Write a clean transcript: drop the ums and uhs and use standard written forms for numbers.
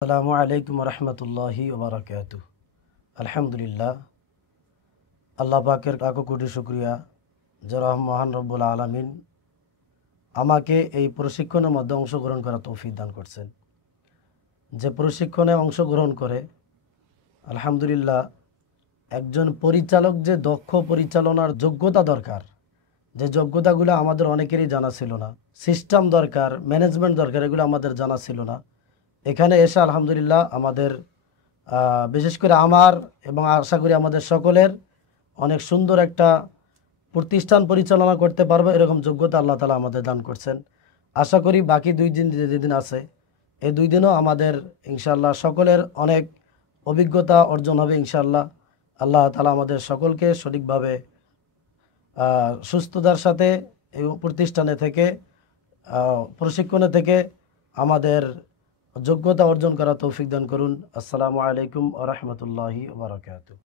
আসসালামু আলাইকুম রহমতুল্লাহি ওবরাকাতুহ। আলহামদুলিল্লাহ, আল্লাহ পাকের লাখো কোটি শুকরিয়া যারা মহান রব্বুল আলামিন আমাকে এই প্রশিক্ষণের মধ্যে অংশগ্রহণ করার তৌফিক দান করছেন। যে প্রশিক্ষণে অংশগ্রহণ করে আলহামদুলিল্লাহ, একজন পরিচালক যে দক্ষ পরিচালনার যোগ্যতা দরকার, যে যোগ্যতাগুলো আমাদের অনেকেরই জানা ছিল না, সিস্টেম দরকার, ম্যানেজমেন্ট দরকার, এগুলো আমাদের জানা ছিল না। এখানে এসে আলহামদুলিল্লাহ আমাদের বিশেষ করে আমার এবং আশা করি আমাদের সকলের অনেক সুন্দর একটা প্রতিষ্ঠান পরিচালনা করতে পারবো এরকম যোগ্যতা আল্লাহ তাআলা আমাদের দান করছেন। আশা করি বাকি 2 দিন যেদিন আছে এই 2 দিনও আমাদের ইনশাআল্লাহ সকলের অনেক অভিজ্ঞতা অর্জন হবে ইনশাআল্লাহ। আল্লাহ তাআলা আমাদের সকলকে সঠিকভাবে সুস্থতার সাথে এই প্রতিষ্ঠানে থেকে প্রশিক্ষণে থেকে আমাদের যোগ্যতা অর্জন করা তৌফিক দান করুন। আসসালামু আলাইকুম ওয়া রাহমাতুল্লাহি ওয়া বারাকাতুহু।